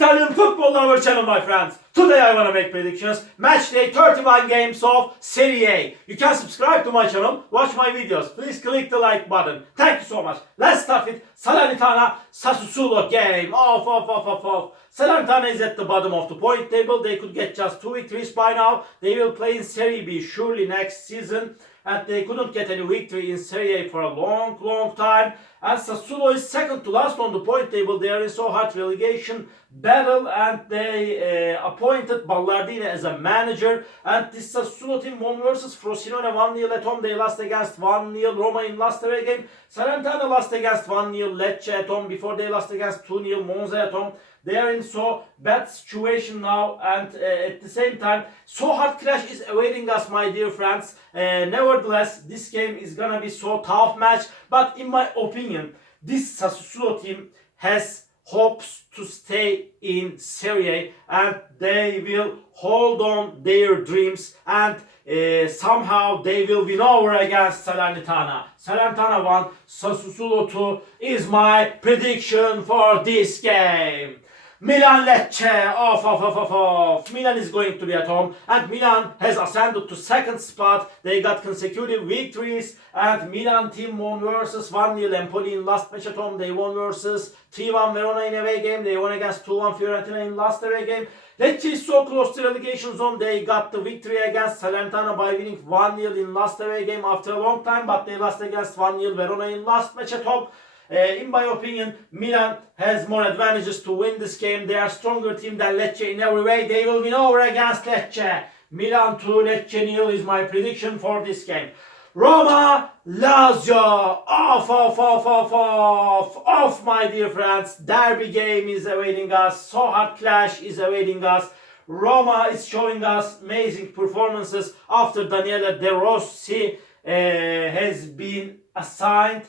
Italian football lover channel, my friends. Today I want to make predictions. Match day 31 games of Serie A. You can subscribe to my channel, watch my videos. Please click the like button. Thank you so much. Let's start with Salernitana Sassuolo game. Salernitana is at the bottom of the point table. They could get just 2 victories by now. They will play in Serie B surely next season. And they couldn't get any victory in Serie A for a long time. And Sassuolo is second to last on the point table. They are in so hard relegation battle, and they appointed Ballardini as a manager. And this Sassuolo team won versus Frosinone 1-0 at home. They lost against 1-0 Roma in last away game. Salernitana lost against 1-0 Lecce at home. Before they lost against 2-0 Monza at home. They are in so bad situation now, and at the same time, so hard clash is awaiting us, my dear friends. Nevertheless, this game is gonna be so tough match. But in my opinion, this Sassuolo team has hopes to stay in Serie A, and they will hold on their dreams, and somehow they will win over against Salernitana. Salernitana 1, Sassuolo 2 is my prediction for this game. Milan Lecce, Milan is going to be at home, and Milan has ascended to second spot. They got consecutive victories, and Milan team won versus 1-0 Empoli in last match at home. They won versus 3-1 Verona in away game. They won against 2-1 Fiorentina in last away game. Lecce is so close to relegation zone. They got the victory against Salernitana by winning 1-0 in last away game after a long time, but they lost against 1-0 Verona in last match at home. In my opinion, Milan has more advantages to win this game. They are a stronger team than Lecce in every way. They will win over against Lecce. Milan 2, Lecce 0 is my prediction for this game. Roma, Lazio, off, my dear friends. Derby game is awaiting us. So hard clash is awaiting us. Roma is showing us amazing performances after Daniele De Rossi has been assigned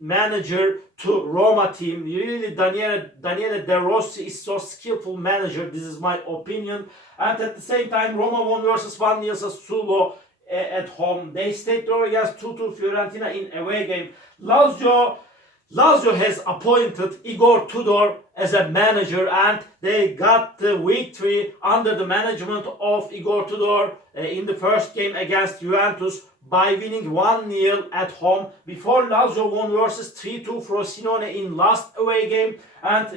manager to Roma team. Really, Daniele De Rossi is so skillful manager. This is my opinion. And at the same time, Roma won versus 1-0 Sassuolo at home. They stayed draw against 2-2 Fiorentina in away game. Lazio has appointed Igor Tudor as a manager, and they got the victory under the management of Igor Tudor in the first game against Juventus by winning 1-0 at home. Before, Lazio won versus 3-2 Frosinone in last away game, and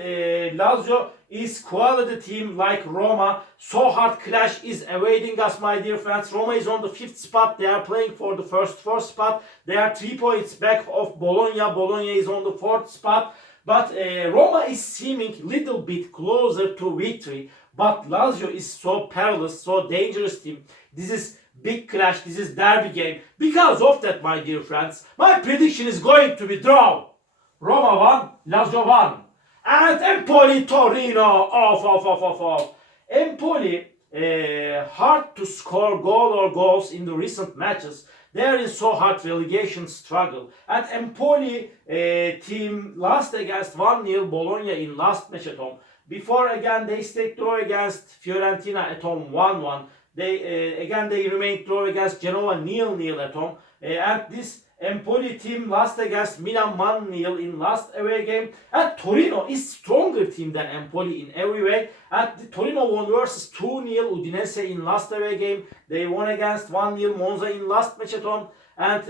Lazio is quality team like Roma. So hard clash is awaiting us, my dear friends. Roma is on the 5th spot. They are playing for the first 4th spot. They are 3 points back of Bologna. Bologna is on the 4th spot. But Roma is seeming little bit closer to victory. But Lazio is so perilous, so dangerous team. This is big clash. This is derby game. Because of that, my dear friends, my prediction is going to be draw. Roma 1, Lazio 1. And Empoli, Torino, Empoli, hard to score goal or goals in the recent matches. They are in so hard relegation struggle. And Empoli team lost against 1-0 Bologna in last match at home. Before, again, they stayed draw against Fiorentina at home 1-1. They remained draw against Genoa 0-0 at home. And this Empoli team lost against Milan 1-0 in last away game. And Torino is stronger team than Empoli in every way. And Torino won versus 2-0 Udinese in last away game. They won against 1-0 Monza in last match at home. And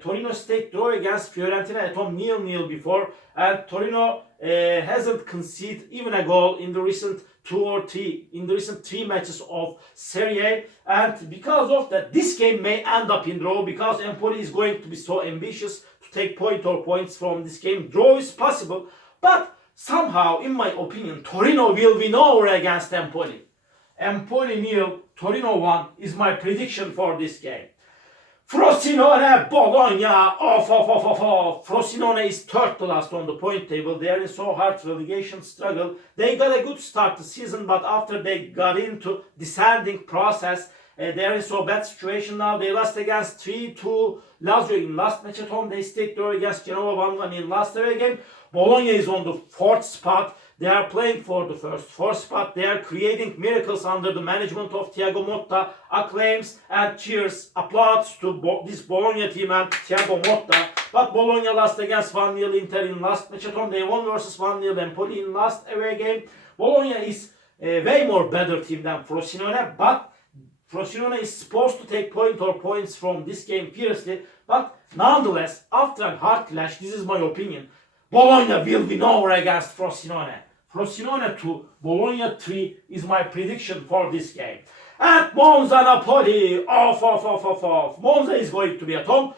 Torino stayed draw against Fiorentina at home 0-0 before. And Torino hasn't conceded even a goal in the recent 3 matches of Serie A. And because of that, this game may end up in draw, because Empoli is going to be so ambitious to take points from this game. Draw is possible, but somehow, in my opinion, Torino will win over against Empoli. Empoli 0, Torino 1 is my prediction for this game. Frosinone, Bologna, Frosinone is third to last on the point table. They are in so hard relegation struggle. They got a good start the season, but after they got into descending process, they are in so bad situation now. They lost against 3-2 Lazio in last match at home. They stayed draw against Genoa 1-1 in last away game. Bologna is on the 4th spot. They are playing for the first 4th spot. They are creating miracles under the management of Thiago Motta. Acclaims and cheers, applause to this Bologna team and Thiago Motta. But Bologna lost against 1-0 Inter in last match at home. They won versus 1-0 Empoli in last away game. Bologna is a way more better team than Frosinone, but Frosinone is supposed to take points from this game fiercely, but nonetheless, after a hard clash, this is my opinion, Bologna will win over against Frosinone. Frosinone 2, Bologna 3 is my prediction for this game. And Monza Napoli, off. Monza is going to be at home.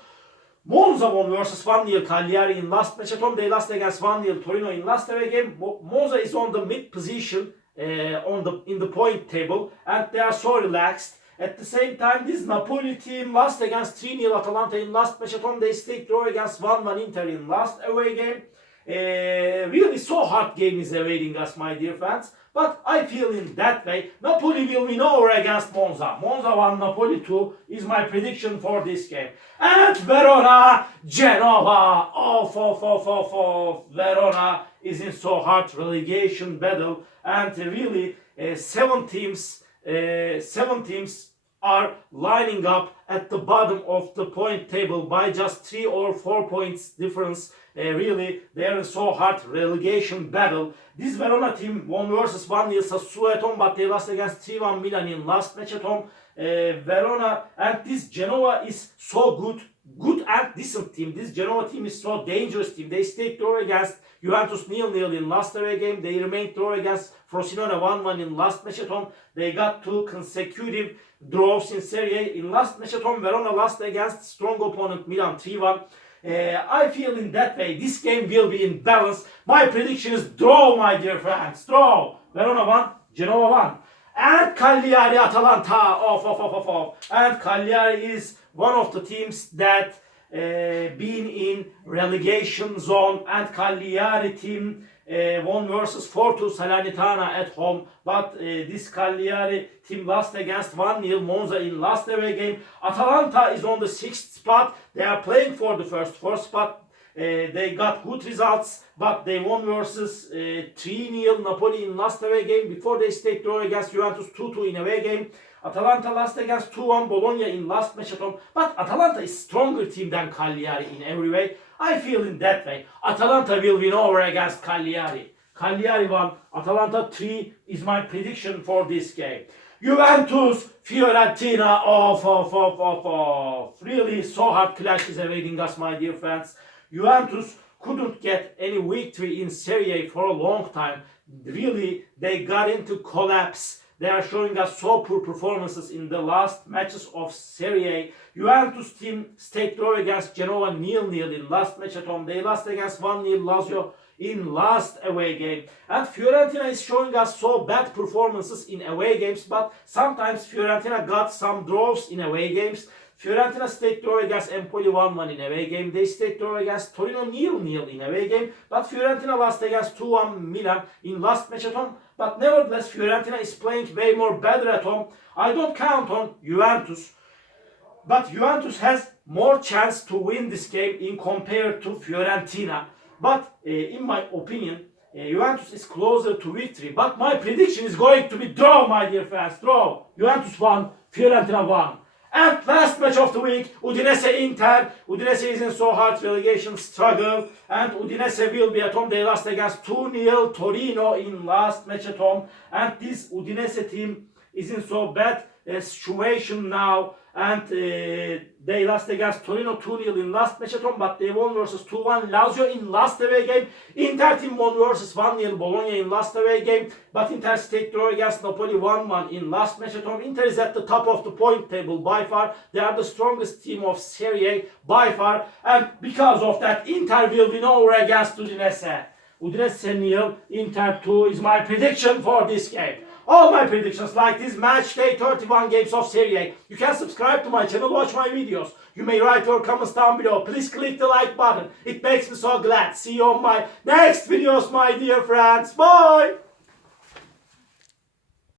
Monza won versus 1-0 Cagliari in last match at home. They lost against 1-0 Torino in last away game. Monza is on the mid position in the point table, and they are so relaxed. At the same time, this Napoli team lost against 3-0 Atalanta in last match at home. They stayed draw against 1-1 Inter in last away game. Really so hard game is awaiting us, my dear fans. But I feel in that way, Napoli will win over against Monza. Monza 1, Napoli 2 is my prediction for this game. And Verona, Genoa, off. Verona is in so hard relegation battle, and really 7 teams are lining up at the bottom of the point table by just 3 or 4 points difference. Really, they are in so hard relegation battle. This Verona team won versus 1-0 Sassuolo at home, but they lost against 3-1 Milan in last match at home. Verona and this Genoa is so good and decent team. This Genoa team is so dangerous team. They stayed draw against Juventus 0-0 in last away game. They remained draw against Frosinone 1-1 in last match at home. They got 2 consecutive draws in Serie A. In last match at home, Verona lost against strong opponent Milan 3-1. I feel in that way this game will be in balance. My prediction is draw, my dear friends. Draw. Verona 1, Genoa 1. And Cagliari, Atalanta, off. And Cagliari is one of the teams that been in relegation zone, and Cagliari team won versus 4-2 Salernitana at home, but this Cagliari team lost against 1-0 Monza in last away game. Atalanta is on the 6th spot. They are playing for the first 4 spot. They got good results, but they won versus 3-0 Napoli in last away game before they stayed draw against Juventus 2-2 in away game. Atalanta lost against 2-1 Bologna in last match at home, but Atalanta is stronger team than Cagliari in every way. I feel in that way, Atalanta will win over against Cagliari. Cagliari 1, Atalanta 3 is my prediction for this game. Juventus, Fiorentina, off. Really so hard clash is awaiting us, my dear friends. Juventus couldn't get any victory in Serie A for a long time. Really, they got into collapse. They are showing us so poor performances in the last matches of Serie A. Juventus team stayed draw against Genoa 0-0 in last match at home. They lost against 1-0 Lazio in last away game. And Fiorentina is showing us so bad performances in away games, but sometimes Fiorentina got some draws in away games. Fiorentina stayed draw against Empoli 1-1 in away game. They stayed draw against Torino 0-0 in away game. But Fiorentina lost against 2-1 Milan in last match at home. But nevertheless, Fiorentina is playing way more better at home. I don't count on Juventus. But Juventus has more chance to win this game in compared to Fiorentina. But in my opinion, Juventus is closer to victory. But my prediction is going to be draw, my dear fans. Draw. Juventus 1, Fiorentina 1. And last match of the week, Udinese Inter. Udinese is in so hard relegation struggle, and Udinese will be at home. They lost against 2-0 Torino in last match at home, and this Udinese team is in so bad situation now, and they lost against Torino 2-0 in last match at home, but they won versus 2-1 Lazio in last away game. Inter team won versus 1-0 Bologna in last away game, but Inter stayed draw against Napoli 1-1 in last match at home. Inter is at the top of the point table by far. They are the strongest team of Serie A by far, and because of that, Inter will win over against Udinese. Udinese 0, Inter 2 is my prediction for this game. All my predictions like this match day 31 games of Serie A. You can subscribe to my channel, watch my videos. You may write your comments down below. Please click the like button. It makes me so glad. See you on my next videos, my dear friends. Bye!